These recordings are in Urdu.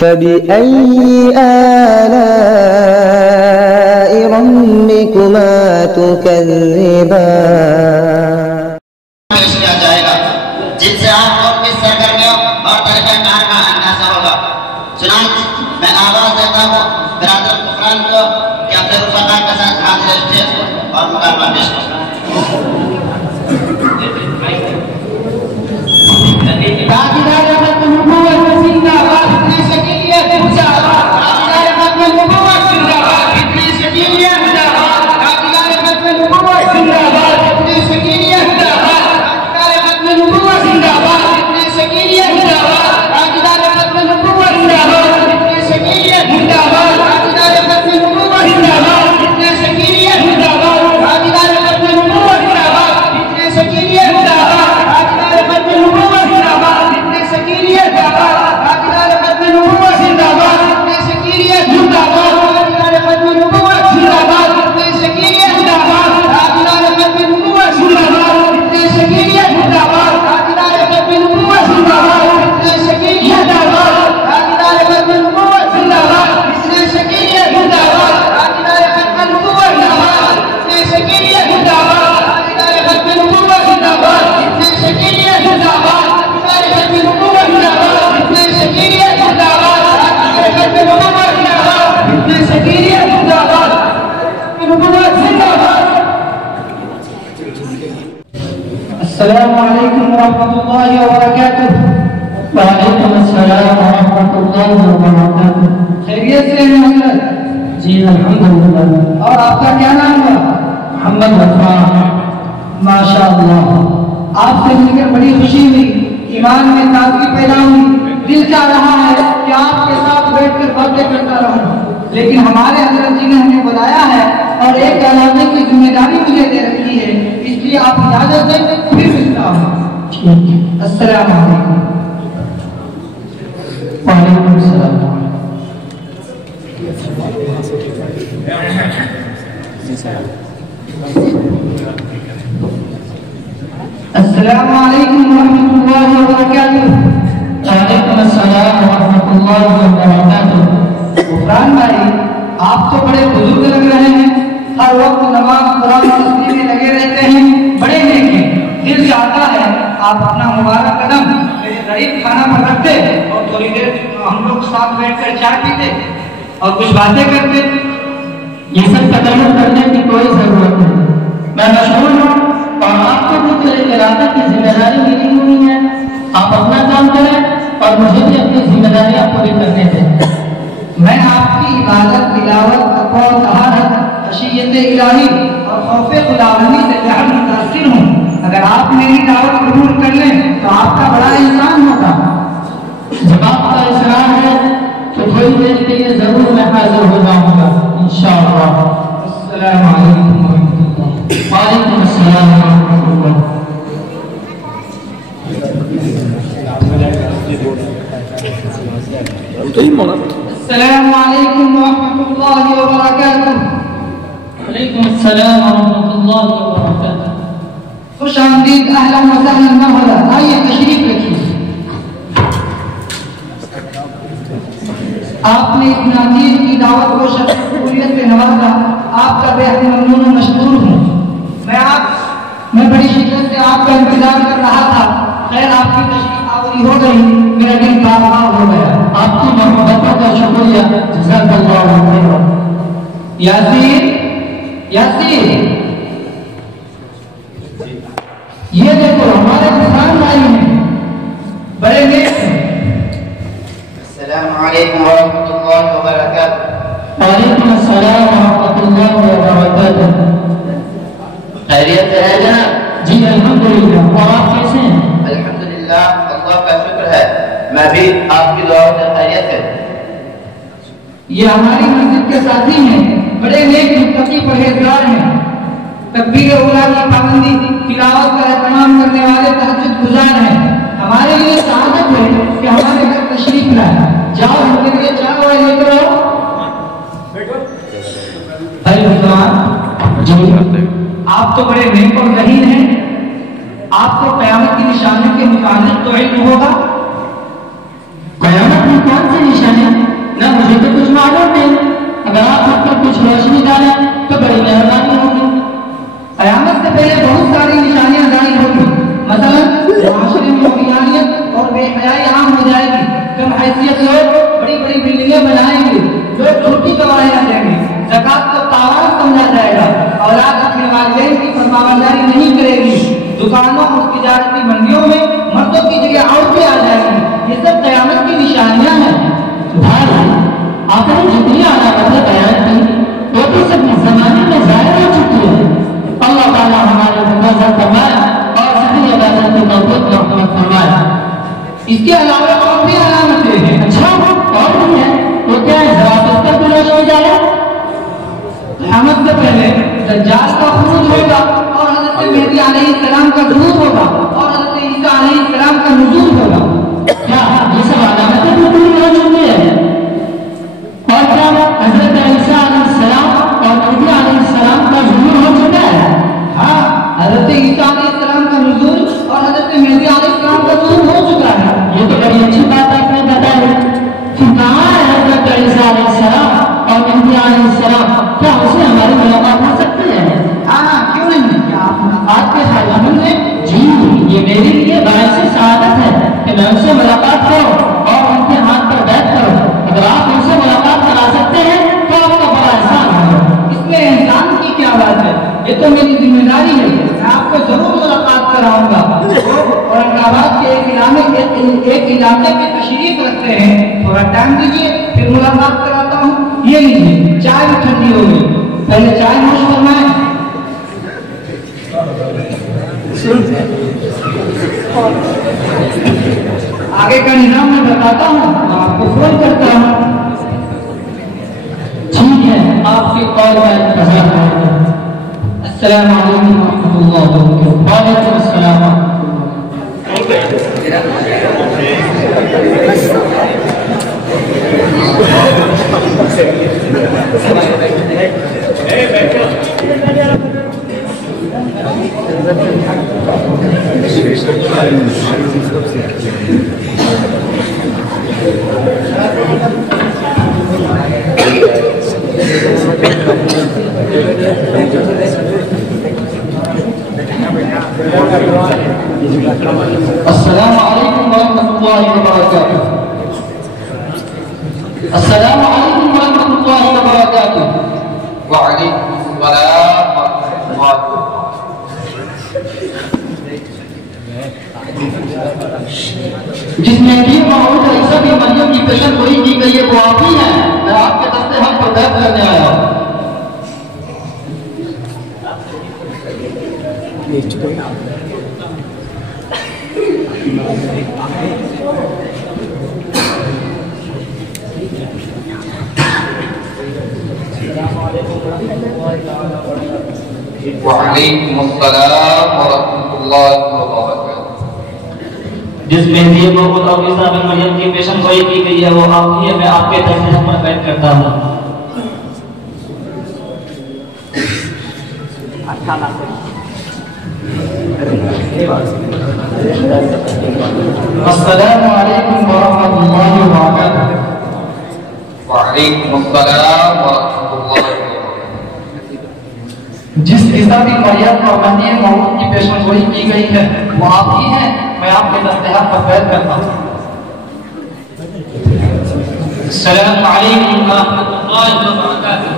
فبأي آلاء ربكما تكذبان پیش کیا جائے گا جن سے آپ کو اپنی سرگرمیوں اور طریقہ کار کا اندازہ ہوگا. چنانچہ میں آواز دیتا ہوں برادر غفران کو کہ اپنے رفقا کے ساتھ حاضر اسٹیج اور مقابلہ پیش کریں. السلام علیکم ورحمۃ اللہ وبرکاتہ. وعلیکم السلام ورحمۃ اللہ وبرکاتہ. خیریت سے ہیں حضرت؟ جی الحمدللہ. اور آپ کا کیا نام ہوا؟ محمد غفران. ماشاء اللہ. آپ سے مل کر بڑی خوشی ہوئی، ایمان میں تازگی پیدا ہوئی. دل چاہ رہا ہے کہ آپ کے ساتھ بیٹھ کر باتیں کرتا رہوں، لیکن ہمارے حضرت جی نے ہمیں بلایا ہے اور ایک اعلانے کی ذمہ داری مجھے دے رکھی ہے، اس لیے آپ اجازت دیں پھر ملتا ہوں. السلام علیکم. وعلیکم السلام. السلام علیکم ورحمۃ اللہ وبرکاتہ. وعلیکم السلام ورحمۃ اللہ وبرکاتہ. غفران بھائی، آپ تو بڑے بزرگ لگ رہے ہیں، ہر وقت نماز قرآن تسبیح میں لگے رہتے ہیں، بڑے نیک ہیں. دل چاہتا ہے آپ اپنا مبارک قدم میرے غریب خانہ پر رکھتے اور تھوڑی دیر ہم لوگ ساتھ بیٹھ کر چائے پیتے اور کچھ باتیں کرتے. یہ سب تکلف کرنے کی کوئی ضرورت نہیں. میں مشغول ہوں اور آپ کو بھی میرے ارادے کی ذمہ داری ملی ہوئی ہے. آپ اپنا کام کریں اور مجھے بھی اپنی ذمہ داریاں پوری کرنے دیں. میں آپ کی عبادت، تلاوت، تقویٰ و طہارت، خشیت الہی اور خوف خداوندی سے بہت متاثر ہوں. اگر آپ میری دعوت قبول کر لیں تو آپ کا بڑا احسان ہوگا. جب آپ کا اصرار ہے تو تھوڑی دیر کے لیے ضرور میں حاضر ہو جاؤں گا انشاءاللہ. السلام علیکم ورحمۃ اللہ. وعلیکم السلام ورحمۃ اللہ. السلام علیکم ورحمۃ اللہ وبرکاتہ. وعلیکم السلام ورحمۃ اللہ وبرکاتہ. خوش آمدید، اہلا وسہلا مرحبا. آئیے تشریف رکھیے. آپ نے اس ناظرین کی دعوت کو شخصیت سے نوازا، آپ کا بے حد ممنون و مشکور ہوں. میں بڑی شدت سے آپ کا انتظار کر رہا تھا. خیر آپ کی تشریف آوری ہو گئی، میرا دل باغ ہو گیا. آپ کی محبتوں کا شکریہ. جزاک اللہ خیر. یاسین، یاسین، یہ دیکھو ہمارے کسان بھائی ہیں، بڑے نیک ہیں. السلام علیکم ورحمۃ اللہ وبرکاتہ. وعلیکم السلام ورحمۃ اللہ وبرکاتہ. خیریت سے ہے جناب؟ جی الحمدللہ. اور آپ کیسے ہیں؟ الحمدللہ، اللہ کا شکر ہے. میں بھی آپ کی دعاؤں سے خیریت ہے. یہ ہماری مسجد کے ساتھی ہیں، بڑے نیک متقی پرہیزگار ہیں. تکبیر اولیٰ کی پابندی، تلاوت کا اہتمام کرنے والے تہجد گزار ہیں. ہمارے لیے سعادت ہے کہ ہمارے گھر تشریف لائے. جاؤ ہم کے لیے چائے وائے لے کر آؤ. جی آپ تو بڑے نیک اور ذہین ہیں. آپ کو قیامت کی نشانی کے متعلق تو علم ہوگا. قیامت میں کون سی نشانیاں؟ شخصیت لوگ بڑی بڑی بلڈنگیں بنائیں گے، لوگ چھوٹی گواہیاں دیں گے، زکات کو تاوان سمجھا جائے گا، اولاد اپنے والدین کی فرمانبرداری نہیں کرے گی، دکانوں اور تجارتی منڈیوں میں مردوں کی جگہ عورتیں آ جائیں گی، یہ سب قیامت کی نشانیاں ہیں۔ بھائی آپ نے جتنی علامتیں بیان کی وہ تو سب زمانے میں ظاہر ہو چکی ہے۔ اللہ تعالیٰ ہمارے حفاظت فرمائے اور صحیح عبادت کی توفیق رحمت فرمائے۔ اس کے علاوہ اور بھی علامتیں ہیں۔ اچھا اور بھی ہے تو کیا ہے؟ ذرا اس پر بھی روشنی ڈالیں۔ قیامت سے پہلے دجال کا خروج ہوگا اور حضرت مہدی علیہ السلام کا ظہور ہوگا اور حضرت عیسیٰ علیہ السلام کا نزول ہوگا۔ کیا یہ سب علامتیں بالکل ہو چکی ہے؟ اور کیا حضرت عیسیٰ علیہ السلام اور مہدی علیہ السلام کا ظہور ہو چکا ہے؟ ہاں، حضرت عیسیٰ علیہ السلام کا نزول اور حضرت مہدی علیہ السلام کا ظہور ہو چکا ہے۔ یہ تو بڑی اچھی بات آپ نے بتائی۔ پھر کہاں ہے حضرت عیسیٰ علیہ السلام اور مہدی علیہ السلام؟ کیا اسے ہماری ملاقات ہو سکتی ہے؟ ہاں، کیوں نہیں؟ کیا آپ ملاقات کے خواہشمند ہیں؟ جی، یہ میرے لیے باعث سعادت ہے کہ میں ان سے ملاقات کروں اور ان کے ہاتھ پر بیٹھ کروں۔ اگر آپ ان سے ملاقات کرا سکتے ہیں تو آپ کا بڑا احسان ہوگا۔ اس میں احسان کی کیا بات ہے؟ یہ تو میری ذمہ داری ہے، میں آپ کو ضرور ملاقات کراؤں گا۔ اورنگ آباد کے ایک علاقے میں تشریف رکھتے ہیں، تھوڑا ٹائم دیجیے پھر ملاقات کراتا ہوں۔ یہ لیجیے، چائے بھی ٹھنڈی ہو گئی، پہلے چائے نوش فرمائیں۔ آگے کا نظام میں بتاتا ہوں، آپ کو فون کرتا ہوں۔ ٹھیک ہے، آپ کی کال کا انتظار کریں گے۔ السلام علیکم ورحمۃ اللہ وبرکاتہ۔ وعلیکم السلام۔ السلام علیکم ورحمۃ اللہ وبرکاتہ۔ السلام علیکم ورحمۃ اللہ وبرکاتہ۔ وعلیکم السلام ورحمۃ اللہ وبرکاتہ۔ جس میں بھی موعود عیسیٰ بن مریم کی پیشن گوئی کی گئی ہے وہ آپ ہی ہیں، میں آپ کے دستے حق پر بیعت کرنے آیا ہوں۔ وعلیکم السلام ورحمۃ اللہ وبرکاتہ۔ جس مہدی موعود اور عیسیٰ بن مریم کی پیشن گوئی کی گئی ہے وہ آپ ہی ہے، میں آپ کے دستے حق پر بیعت کرتا ہوں۔ السلام علیکم ورحمۃ اللہ وبرکاتہ۔ وعلیکم السلام ورحمۃ اللہ وبرکاتہ۔ جس عیسیٰ بن مریم اور مہدی موعود کی پیشن گوئی کی گئی ہے وہ آپ ہی ہیں، میں آپ کے دستے حق پر بیعت کرتا ہوں۔ السلام علیکم ورحمۃ اللہ وبرکاتہ۔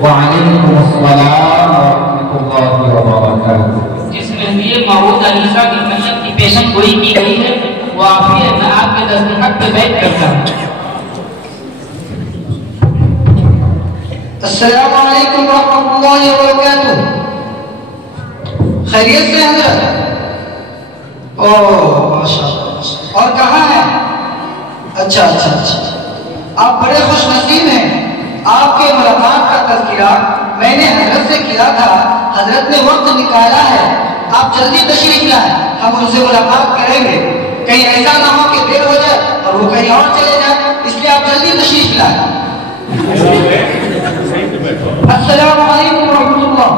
وعلیکم السلام ورحمۃ اللہ وبرکاتہ۔ جس مہدی موعود عیسیٰ بن مریم کی پیشن گوئی کی گئی ہے وہ آپ ہی ہے، میں آپ کے دستے حق پر بیعت کرتا ہوں۔ السلام علیکم ورحمۃ اللہ وبرکاتہ۔ خیریت سے حضرت؟ اوہ ماشاءاللہ، اور کہاں ہے؟ اچھا، آپ بڑے خوش نصیب ہیں۔ آپ کے ملاقات کا تذکرہ میں نے حضرت سے کیا تھا، حضرت نے وقت نکالا ہے، آپ جلدی تشریف لائیں، ہم ان سے ملاقات کریں گے۔ کہیں ایسا نہ ہو کہ دیر ہو جائے اور وہ کہیں اور چلے جائیں، اس لیے آپ جلدی تشریف لائیں۔ السلام علیکم ورحمۃ اللہ۔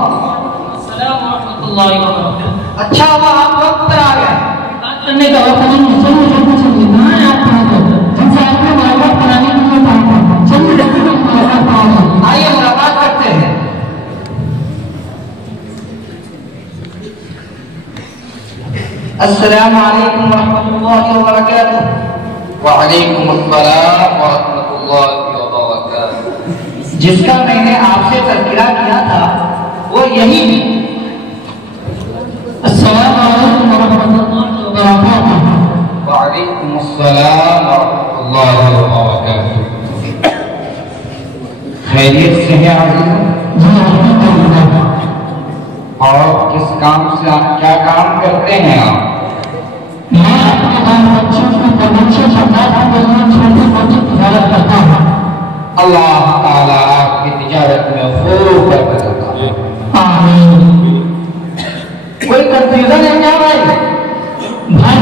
السلام ورحمۃ اللہ وبرکاتہ۔ اچھا ہوا آپ وقت پر آ گئے۔ بات کرنے کا وقت نہیں، چلیے کہاں ہے آپ ہم سے آپ کو ملاقات کرانے کے لیے کہا تھا، چلیے دیکھتے ہیں ملاقات کراؤں۔ آئیے ملاقات کرتے ہیں۔ السلام علیکم ورحمۃ اللہ وبرکاتہ۔ وعلیکم السلام ورحمۃ اللہ وبرکاتہ. جس کا میں نے آپ سے تذکرہ کیا تھا وہ یہی ہے. السلام علیکم ورحمۃ اللہ وبرکاتہ. وعلیکم السلام ورحمۃ اللہ وبرکاتہ. خیریت سے ہیں عزیزوں؟ اور کس کام سے کیا کام کرتے ہیں آپ؟ میں اپنے بال بچوں کی پرورش شفاعت کے لیے چھوٹی موٹی تجارت کرتا ہوں. اللہ تعالیٰ آپ کی تجارت میں خوب برکت عطا فرمائے. آمین. کوئی کنفیوژن ہے کیا بھائی؟ بھائی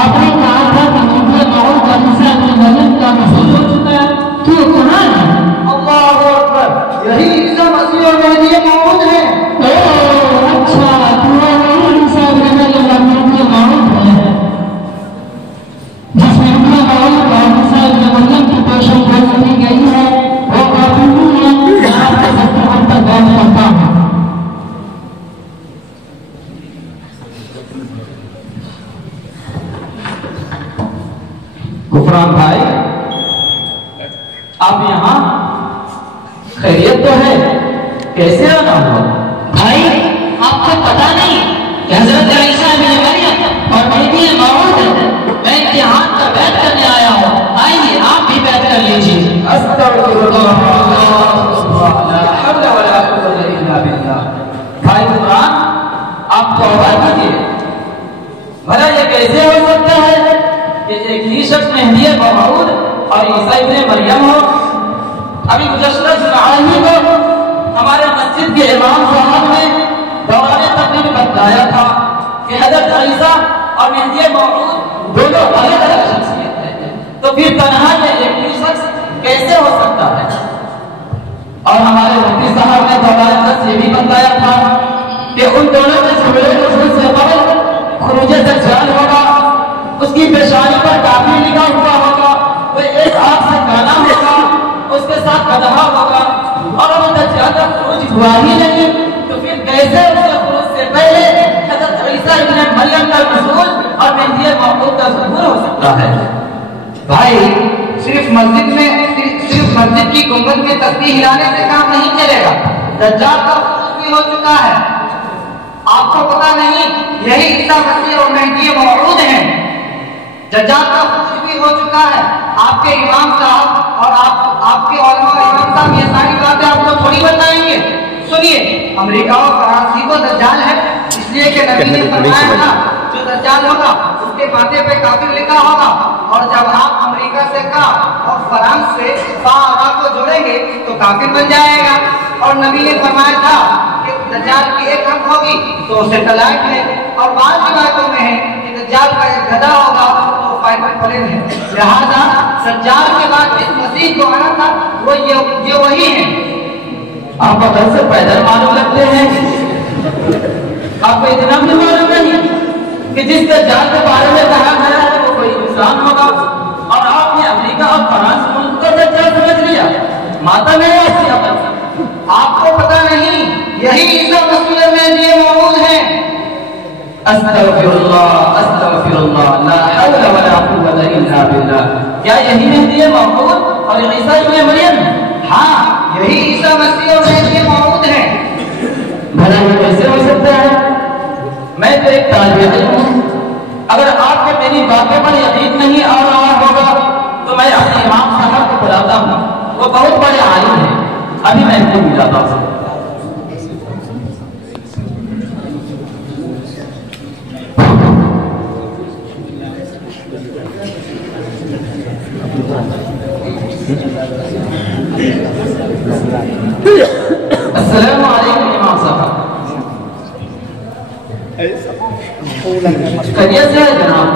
آپ نے کہا تھا کہ مجھے اور عیسیٰ ابن مریم کا نزول ہو چکا ہے تو کہاں ہے؟ اللہ اکبر، یہی عیسیٰ مسیح اور مہدی موعود ہیں. اچھا تمہارا عیسیٰ ابن مریم کا موعود ہے جس میں عیسیٰ ابن مریم کی پیشن گوئی کی گئی ہے وہ کافی نہیں ہے. میں آپ کے ساتھ ہم تک بات کرتا ہوں. غفران بھائی، آپ یہاں خیریت تو ہے، کیسے آنا ہوا؟ بھائی آپ کو پتا نہیں کہ حضرت عیسیٰ ابن مریم اور مہدی موعود ہے. میں امتحان کا بیعت کرنے آیا ہوں. آئیے آپ بھی بیعت کر لیجیے. استغفر اللہ، لا حول ولا قوة الا باللہ. بھائی غفران، آپ توبہ کیجیے. بھلا یہ کیسے ہو سکتا ہے کہ ایک ہی شخص مہدی موعود اور عیسیٰ ابن مریم ہو؟ ابھی گزشتہ جمعہ ہی کو ہمارے مسجد کے امام صاحب نے دوران تقریر بتایا تھا کہ حضرت عیسیٰ اور مہدی موعود دونوں الگ الگ شخصیت ہیں. تو پھر تنہا یہ ایک ہی شخص کیسے ہو سکتا ہے؟ اور ہمارے مفتی صاحب نے دوران درس یہ بھی بتایا تھا کہ ان دونوں کے جھگڑے نزول سے قبل خروج دجال ہوگا. اس کی پیشانی پر کافر لکھا ہوا ہوگا. وہ ایک آگ سے گانا ہوگا، اس کے ساتھ گدھا ہوگا. اور اب دجال کا خروج ہوا ہی نہیں تو پھر کیسے اس کے خروج سے پہلے حضرت عیسیٰ ابن مریم کا نزول اور مہدی موعود کا ظہور ہو سکتا ہے؟ بھائی صرف مسجد کی گنبد میں تسبیح ہلانے سے کام نہیں چلے گا. دجال کا خروج بھی ہو چکا ہے. آپ کو پتا نہیں یہی عیسیٰ مسیح اور مہدی موعود ہیں. دجال کا خروج بھی ہو چکا ہے. آپ کے امام صاحب اور آپ کے علماء امام صاحب یہ ساری باتیں آپ کو تھوڑی بتائیں گے. سنیے، امریکہ اور فرانس کو دجال ہے اس لیے کہ نبی نے فرمایا تھا جو دجال ہوگا اس کے ماتھے پہ کافر لکھا ہوگا. اور جب آپ امریکہ سے کا اور فرانس سے فا کو جوڑیں گے تو کافر بن جائے گا. اور نبی نے فرمایا تھا کہ دجال کی ایک آنکھ ہوگی تو اسے طلاق ہے. اور بعض روایتوں میں ہے کہ دجال کا ایک گدھا ہوگا تو فائبر پلن ہے. لہذا دجال کے بعد جس مسیح کو آنا تھا وہ یہ وہی ہے. آپ اگر سے پیدل معلوم لگتے ہیں، آپ کو اتنا بھی معلوم نہیں کہ جس دجال کے بارے میں کہا گیا ہے وہ کوئی انسان ہوگا اور آپ نے امریکہ اور فرانس ملک کو دجال سمجھ لیا. ماتم ہے ایسی عقل. آپ کو پتا نہیں یہی عیسیٰ مسیح اور مہدی موعود ہیں. استغفر اللہ، لا حول ولا قوة الا باللہ. کیا یہی مہدی موعود اور عیسیٰ ابن مریم؟ ہاں، یہی عیسیٰ مسیح اور مہدی موعود ہیں. بھلا یہ کیسے ہو سکتا ہے؟ میں تو ایک طالب علم ہوں. اگر آپ کو میری باتوں پر یقین نہیں آ رہا ہوگا تو میں اپنے امام صاحب کو بلاتا ہوں. وہ بہت بڑے عالم ہیں. ابھی میں ان کو بلاتا ہوں. السلام علیکم امام صاحب. خیریت سے ہے جناب؟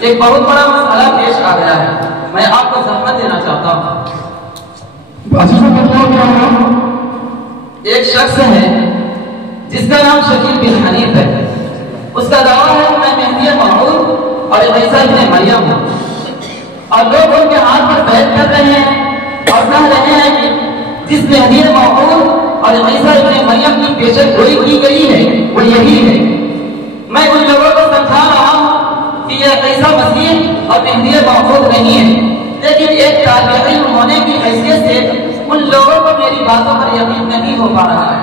ایک بہت بڑا مسئلہ پیش آ گیا ہے. میں آپ کو زحمت دینا چاہتا ہوں. ایک شخص ہے جس کا نام شکیل بن حنیف ہے. اس کا دعویٰ ہے کہ میں مہدی موعود اور عیسیٰ ابن مریم ہوں. اور لوگ ان کے ہاتھ پر بیعت کر رہے ہیں اور کہہ رہے ہیں کہ جس مہدی موعود اور عیسیٰ ابن مریم کی پیشن گوئی کی گئی ہے وہ یہی ہے. میں ان لوگوں کو سمجھا رہا ہوں کہ یہ عیسیٰ مسیح مہدی موجود نہیں ہے، لیکن ایک طالب علم ہونے کی حیثیت سے ان لوگوں کو میری باتوں پر یقین نہیں ہو پا رہا ہے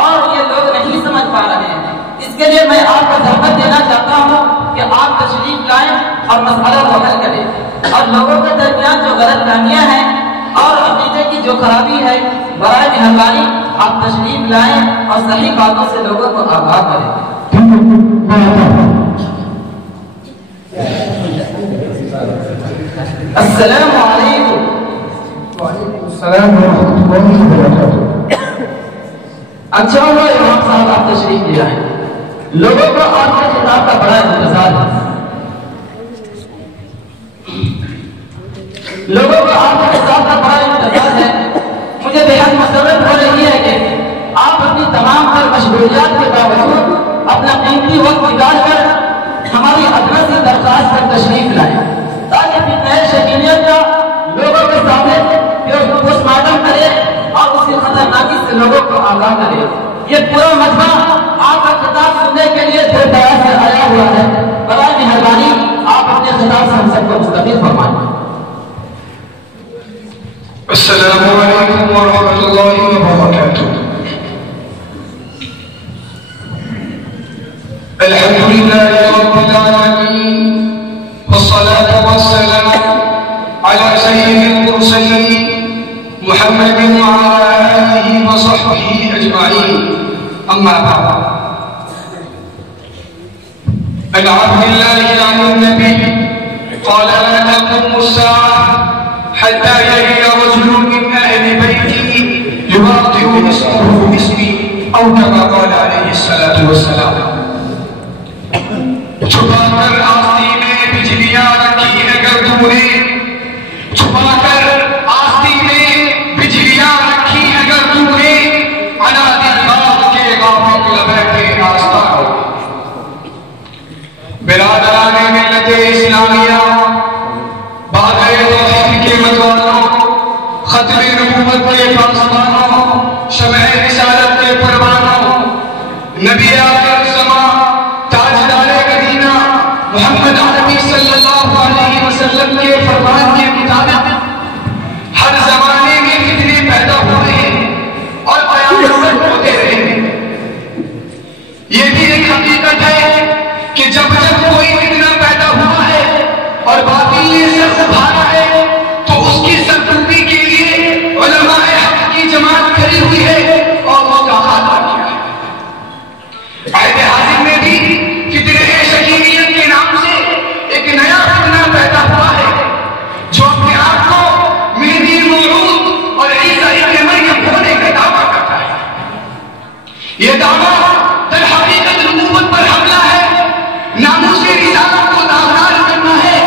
اور یہ لوگ نہیں سمجھ پا رہے ہیں۔ اس کے لیے میں آپ کو دعوت دینا چاہتا ہوں کہ آپ تشریف لائیں اور مسئلہ کو حل کریں، اور لوگوں کے درمیان جو غلط فہمیاں ہیں اور عقیدے کی جو خرابی ہے، برائے مہربانی آپ تشریف لائیں اور صحیح باتوں سے لوگوں کو آگاہ کریں۔ السلام علیکم۔ وعلیکم السلام ورحمۃ اللہ وبرکاتہ۔ اچھا ہوا امام صاحب آپ تشریف لے آئے، لوگوں کو آپ کے خطاب کا بڑا انتظار ہے، لوگوں کو آپ کے خطاب کا بڑا انتظار ہے۔ مجھے بےحد مسرت ہو رہی ہے کہ آپ اپنی تمام تر مشغولیات کے باوجود اپنا قیمتی وقت نکال کر ہماری عدالت سے درخواست پر تشریف لائیں تاکہ فتنہ شکیلیت کا لوگوں کے سامنے پوسٹ مارٹم کرے اور اس کی خطرناکی سے لوگوں کو آگاہ کرے۔ یہ پورا مجمع آپ کا خطاب سننے کے لیے دور دراز سے آیا ہوا ہے، برائے مہربانی آپ اپنے خطاب سے ہم سب کو مستفید فرمائیں۔ السلام علیکم ورحمۃ اللہ وبرکاتہ۔ الحمد لله رب العالمين والصلاة والسلام على سيد المرسلين محمد وعلى آله وصحبه أجمعين، أما بعد، عن عبد الله عن النبي قال لا تقوم الساعة حتى يجد رجل من أهل بيتي يواطئ اسمه باسمي أو كما قال عليه الصلاة والسلام۔ چھپا کر آستی میں بجلیاں رکھی اگر تم نے، چھپا کر آستی میں بجلیاں رکھی اگر تم نے، انا دل بات کے غافل لبیٹے آستان۔ برادران ملت اسلامیہ، بادر توحید کے متوالوں، ختم نبوت کے پاسبانوں، شمع رسالت کے پروانوں، نبی آخر زمان محمد عربی صلی اللہ علیہ وسلم کے فرمان کے مطابق ہر زمانے میں فتنے پیدا ہوئے ہیں اور قیامت ہوتے رہے ہیں۔ یہ بھی ایک حقیقت ہے کہ جب جب کوئی فتنہ پیدا ہوا ہے اور باطل نے سر سنبھالا ہے تو اس کی سرکوبی کے لیے علماء حق کی جماعت کھڑی ہوئی ہے اور اس کا احاطہ کیا ہے۔ عہد حاضر میں بھی فتنہ شکیلیت کے نام سے ایک نیا فتنہ پیدا ہوا ہے جو اپنے آپ کو مہدی موعود اور عیسیٰ ابن مریم ہونے کا دعویٰ کرتا ہے۔ یہ دعویٰ در حقیقت نبوت پر حملہ ہے، ناموس رسالت کو داغدار کرنا ہے،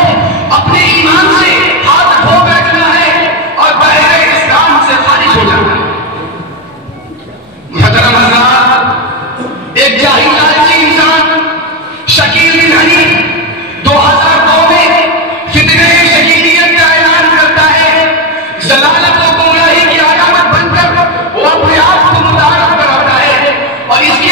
اپنے ایمان سے ہاتھ دھو بیٹھنا ہے اور دائرۂ اسلام سے خارج ہو جانا ہے۔ محترم حضرات، ایک جاہل لالچی انسان شکیل بن حنیف 2009 میں فتنہ شکیلیت کا اعلان کرتا ہے، ضلالت و گمراہی کی علامت بن کر وہ اپنے آپ کو متعارف کراتا ہے اور اس کی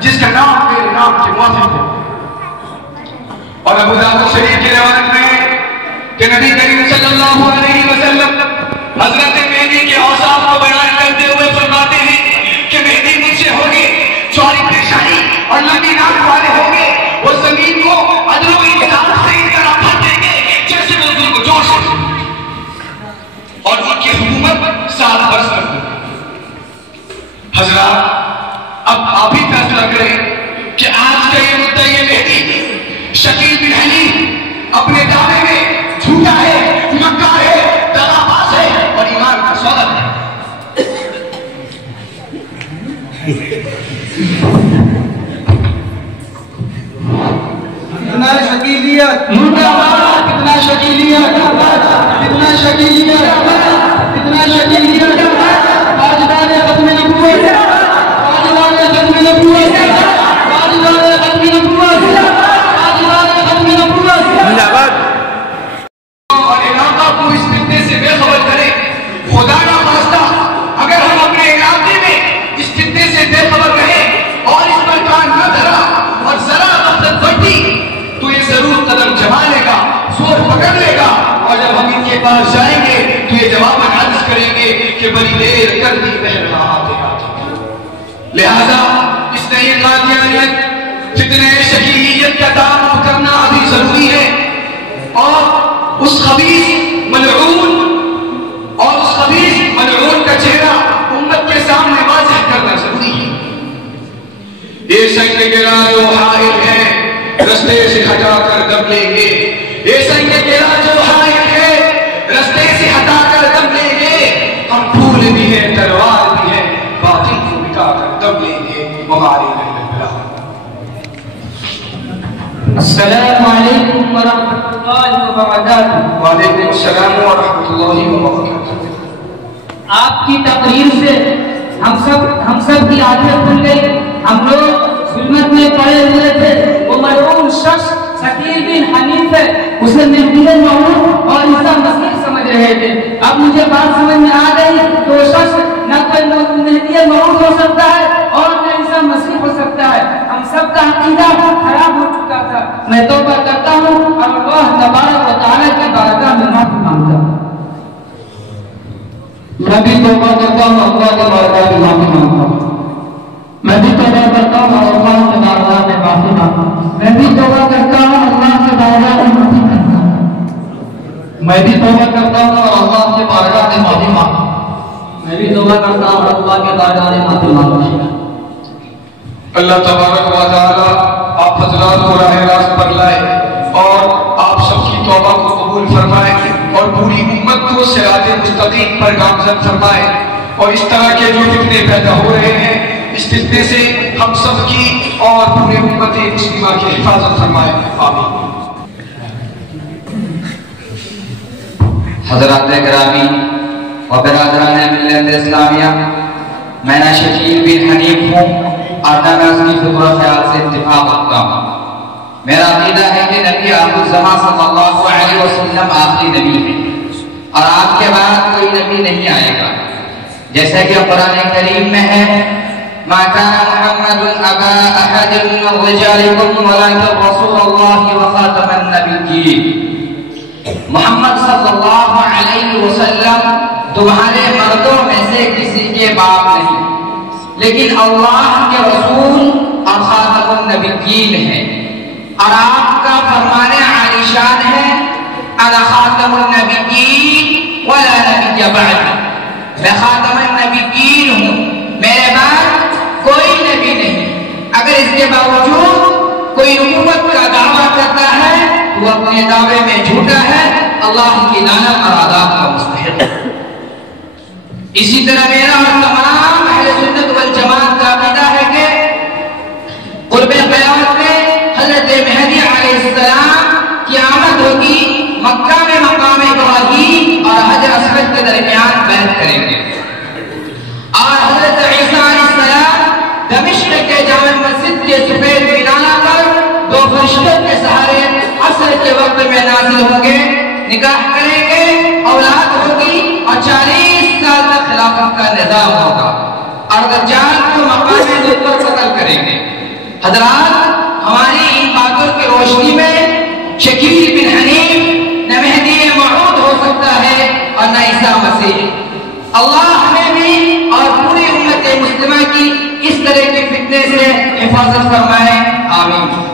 جس کا نام میرے نام کے موافق ہو. اور ابو داؤد شریف کی روایت میں کہ نبی کریم صلی اللہ علیہ وسلم حضرت مہدی کے اوصاف کو بیان کرتے ہوئے فرماتے ہیں کہ مہدی مجھ سے ہوگے چوڑی پیشانی اور لمبی ناک والے ہوں گے. وہ زمین کو عدل و انصاف سے اس طرح بھر دیں گے جیسے وہ دل کو جوش ہے. اور ان کی حکومت 7 برس تک ہوگی. حضرات اب آپ ہی فیصلہ کریں کہ آج کا یہ مدعی مہدی شکیل بن حنیف اپنے دعوے میں جھوٹا ہے, مکار ہے, دغاباز ہے اور ایمان کا سودا ہے. کتنا شکیلیت, کتنا شکیلیت, کتنا شکیلیت, کتنا شکیلیت. تاجدار ختم نبوت, تاجدار ختم نبوت, تاجدار ختم نبوت, تاجدار ختم نبوت. اور علاقہ کو اس فتنے سے بے خبر کریں. خدا نہ خواستہ اگر ہم اپنے علاقے میں اس فتنے سے بے خبر رہے اور اس پر کان نہ دھرا اور ذرا غفلت برتی تو یہ ضرور قدم جما لے گا, زور پکڑ لے گا. اور جب ہم ان کے پاس جائیں گے تو یہ جواب عرض کریں گے کہ بڑی دیر کر دی بہرحال آتے آتے. لہذا اس نئی قادیانیت فتنہ شکیلیت کا تعارف کرنا ابھی ضروری ہے اور اس خبیث ملعون کا چہرہ امت کے سامنے واضح کرنا ضروری ہے. یہ سنگ گرا جو حائل ہے رستے سے ہٹا کر دم لیں گے. یہ سنگ گرا جو حائل ہے رستے سے ہٹا کر دم لیں گے. ہم پھول بھی ہیں, تلوار بھی ہیں, باطل کو مٹا کر دم لیں گے. ہماری السلام علیکم ورحمۃ اللہ وبرکاتہ. وعلیکم السلام ورحمۃ اللہ وبرکاتہ. آپ کی تقریر سے ہم سب کی عادت بن گئی. ہم لوگ ظلمت میں پڑے ہوئے تھے. وہ ملعون شخص شکیل بن حنیف ہے, اسے مہدی موعود اور عیسیٰ مسیح سمجھ رہے تھے. اب مجھے بات سمجھ میں آ گئی کہ وہ شخص نہ کوئی مہدی موعود ہو سکتا ہے اور نہ عیسیٰ مسیح ہو سکتا ہے. ہم سب کا عقیدہ خراب ہو چکا تھا. میں توبہ کرتا ہوں اور اللہ تبارک و تعالیٰ کی بارگاہ میں معافی مانگتا ہوں. میں بھی توبہ کرتا ہوں, اللہ کی بارگاہ میں معافی مانگتا ہوں. میں بھی توبہ کرتا ہوں اور اللہ کی بارگاہ میں معافی مانگتا ہوں. میں بھی توبہ کرتا ہوں اللہ کی بارگاہ میں معافی مانگتا ہوں. میں بھی توبہ کرتا ہوں اور اللہ کی بارگاہ میں معافی مانگتا ہوں. میں بھی توبہ کرتا ہوں اور اللہ کی بارگاہ میں معافی مانگتا ہوں. اللہ تبارک و تعالی آپ حضرات کو راہ راست پر لائے اور آپ سب کی توبہ کو قبول فرمائے اور پوری امت کو صراط مستقیم پر گامزن فرمائے. اور اس طرح کے جو فتنے پیدا ہو رہے ہیں اس فتنے سے ہم سب کی اور پورے امت مسلمہ کی حفاظت فرمائے. آمین. حضرات گرامی و برادران ملت اسلامیہ, میں نہ شکیل بن حنیف ہوں اور نہ میں اس کی فکر و خیال سے اتفاق رکھتا ہوں. میرا عقیدہ ہے کہ نبی آخر الزمان صلی اللہ علیہ وسلم آخری نبی ہے اور آپ کے بعد کوئی نبی نہیں آئے گا. جیسا کہ قرآن کریم میں ہے ما كان محمد أبا أحد من رجالكم ولكن رسول الله وخاتم النبيين. محمد صلی اللہ علیہ وسلم تمہارے مردوں میں سے کسی کے باپ نہیں لیکن اللہ کے رسول اور خاتم النبیین ہیں. اور آپ کا فرمان عالی شان ہے انا خاتم النبیین ولا نبی بعد. میں خاتم النبیین ہوں, میرے بعد کوئی نبی نہیں. اگر اس کے باوجود کوئی نبوت کا دعویٰ کرتا ہے وہ اپنے دعوے میں جھوٹا ہے, اللہ کی لعنت اور عذاب کا مستحق ہے. اسی طرح میرا اور تمام اہل سنت والجماعت کا عقیدہ ہے کہ قرب قیامت میں حضرت مہدی علیہ السلام کی آمد ہوگی. مکہ میں مقام ابراہیم اور حجر اسود کے درمیان بیعت کریں گے اور حضرت عیسیٰ علیہ السلام دمشق کے جامع مسجد کے سفید مینارہ پر 2 فرشتوں کے سہارے عصر کے وقت میں نازل ہوں گے, نکاح کریں گے, اولاد ہوگی اور 40 سال تک خلافت کا نظام ہوگا اور دجال کو مقام نبوت قتل کریں گے. حضرات ہماری ان باتوں کی روشنی میں شکیل بن حنیف نہ مہدی موعود ہو سکتا ہے اور نہ عیسیٰ مسیح. اللہ ہمیں بھی اور پوری امت مسلمہ کی اس طرح کے فتنے سے حفاظت فرمائے. آمین.